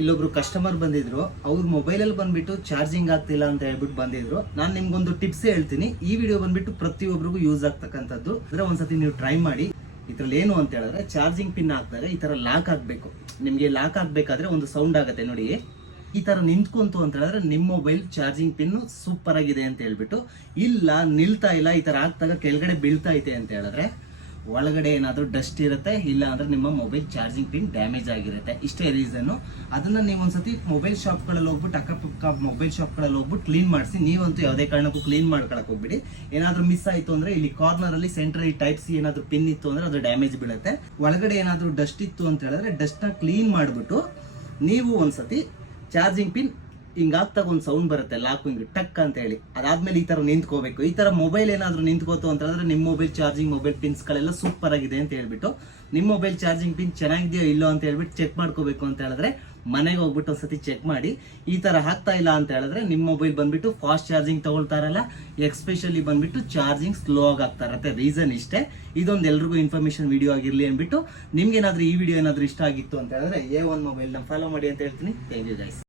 ಇಲ್ಲೊಬ್ರು ಕಸ್ಟಮರ್ ಬಂದಿದ್ರು, ಅವ್ರ ಮೊಬೈಲಲ್ಲಿ ಬಂದ್ಬಿಟ್ಟು ಚಾರ್ಜಿಂಗ್ ಆಗ್ತಿಲ್ಲ ಅಂತ ಹೇಳ್ಬಿಟ್ಟು ಬಂದಿದ್ರು. ನಾನು ನಿಮ್ಗೊಂದು ಟಿಪ್ಸ್ ಹೇಳ್ತೀನಿ. ಈ ವಿಡಿಯೋ ಬಂದ್ಬಿಟ್ಟು ಪ್ರತಿಯೊಬ್ಬರಿಗೂ ಯೂಸ್ ಆಗ್ತಕ್ಕಂಥದ್ದು. ಅಂದ್ರೆ ಒಂದ್ಸತಿ ನೀವು ಟ್ರೈ ಮಾಡಿ. ಇದ್ರಲ್ಲಿ ಏನು ಅಂತ ಹೇಳಿದ್ರೆ, ಚಾರ್ಜಿಂಗ್ ಪಿನ್ ಹಾಕಿದಾಗ ಈ ತರ ಲಾಕ್ ಆಗ್ಬೇಕು. ನಿಮ್ಗೆ ಲಾಕ್ ಆಗ್ಬೇಕಾದ್ರೆ ಒಂದು ಸೌಂಡ್ ಆಗುತ್ತೆ ನೋಡಿ, ಈ ತರ ನಿಂತ್ಕೊಂತು ಅಂತ ಹೇಳಿದ್ರೆ ನಿಮ್ಮ ಮೊಬೈಲ್ ಚಾರ್ಜಿಂಗ್ ಪಿನ್ ಸೂಪರ್ ಆಗಿದೆ ಅಂತ ಹೇಳ್ಬಿಟ್ಟು. ಇಲ್ಲ ನಿಲ್ತಾ ಇಲ್ಲ, ಈ ತರ ಆಗ್ತಾಗ ಕೆಳಗಡೆ ಬೀಳ್ತಾ ಐತೆ ಅಂತ ಹೇಳಿದ್ರೆ ಒಳಗಡೆ ಏನಾದರೂ ಡಸ್ಟ್ ಇರುತ್ತೆ, ಇಲ್ಲ ಅಂದ್ರೆ ನಿಮ್ಮ ಮೊಬೈಲ್ ಚಾರ್ಜಿಂಗ್ ಪಿನ್ ಡ್ಯಾಮೇಜ್ ಆಗಿರುತ್ತೆ. ಇಷ್ಟೇ ರೀಸನ್ನು. ಅದನ್ನ ನೀವು ಒಂದ್ಸತಿ ಮೊಬೈಲ್ ಶಾಪ್ಗಳಲ್ಲಿ ಹೋಗ್ಬಿಟ್ಟು, ಅಕ್ಕಪಕ್ಕ ಮೊಬೈಲ್ ಶಾಪ್ಗಳಲ್ಲಿ ಹೋಗ್ಬಿಟ್ಟು ಕ್ಲೀನ್ ಮಾಡಿಸಿ. ನೀವಂತೂ ಯಾವುದೇ ಕಾರಣಕ್ಕೂ ಕ್ಲೀನ್ ಮಾಡ್ಕೊಳಕ್ ಹೋಗ್ಬಿಡಿ. ಏನಾದ್ರೂ ಮಿಸ್ ಆಯ್ತು ಅಂದ್ರೆ ಇಲ್ಲಿ ಕಾರ್ನರ್ ಅಲ್ಲಿ ಸೆಂಟ್ರಲ್ ಟೈಪ್ ಸಿ ಏನಾದ್ರು ಪಿನ್ ಇತ್ತು ಅಂದ್ರೆ ಅದು ಡ್ಯಾಮೇಜ್ ಬೀಳುತ್ತೆ. ಒಳಗಡೆ ಏನಾದ್ರು ಡಸ್ಟ್ ಇತ್ತು ಅಂತ ಹೇಳಿದ್ರೆ ಡಸ್ಟ್ ನ ಕ್ಲೀನ್ ಮಾಡ್ಬಿಟ್ಟು ನೀವು ಒಂದ್ಸತಿ ಚಾರ್ಜಿಂಗ್ ಪಿನ್ ಹಿಂಗಾಗ್ತಾಗ ಒಂದು ಸೌಂಡ್ ಬರುತ್ತೆ, ಲಾಕ್ ಹಿಂಗ್ ಟಕ್ ಅಂತ ಹೇಳಿ. ಅದಾದ್ಮೇಲೆ ಈ ತರ ನಿಂತ್ಕೋಬೇಕು. ಈ ತರ ಮೊಬೈಲ್ ಏನಾದ್ರು ನಿಂತ್ಕೋತು ಅಂತಂದ್ರೆ ನಿಮ್ಮ ಮೊಬೈಲ್ ಚಾರ್ಜಿಂಗ್ ಮೊಬೈಲ್ ಪಿನ್ಸ್ ಗಳೆಲ್ಲ ಸೂಪರ್ ಆಗಿದೆ ಅಂತ ಹೇಳ್ಬಿಟ್ಟು, ನಿಮ್ಮ ಮೊಬೈಲ್ ಚಾರ್ಜಿಂಗ್ ಪಿನ್ ಚೆನ್ನಾಗಿದೆಯೋ ಇಲ್ಲೋ ಅಂತ ಹೇಳ್ಬಿಟ್ಟು ಚೆಕ್ ಮಾಡ್ಕೋಬೇಕು ಅಂತ ಹೇಳಿದ್ರೆ ಮನೆಗೆ ಹೋಗ್ಬಿಟ್ಟು ಒಂದ್ಸತಿ ಚೆಕ್ ಮಾಡಿ. ಈ ತರ ಆಗ್ತಾ ಇಲ್ಲ ಅಂತ ಹೇಳಿದ್ರೆ ನಿಮ್ಮ ಮೊಬೈಲ್ ಬಂದ್ಬಿಟ್ಟು ಫಾಸ್ಟ್ ಚಾರ್ಜಿಂಗ್ ತಗೊಳ್ತಾರಲ್ಲ, ಎಕ್ಸ್ಪೆಷಲಿ ಬಂದ್ಬಿಟ್ಟು ಚಾರ್ಜಿಂಗ್ ಸ್ಲೋ ಆಗಿ ಆಗ್ತಾ ಇರತ್ತೆ. ರೀಸನ್ ಇಷ್ಟೇ. ಇದೊಂದು ಎಲ್ರಿಗೂ ಇನ್ಫಾರ್ಮೇಶನ್ ವಿಡಿಯೋ ಆಗಿರ್ಲಿ ಅಂದ್ಬಿಟ್ಟು, ನಿಮ್ಗೆ ಏನಾದ್ರೂ ಈ ವಿಡಿಯೋ ಏನಾದ್ರೂ ಇಷ್ಟ ಆಗಿತ್ತು ಅಂತ ಹೇಳಿದ್ರೆ A1 ಮೊಬೈಲ್ ನ ಫಾಲೋ ಮಾಡಿ ಅಂತ ಹೇಳ್ತೀನಿ. Thank you guys.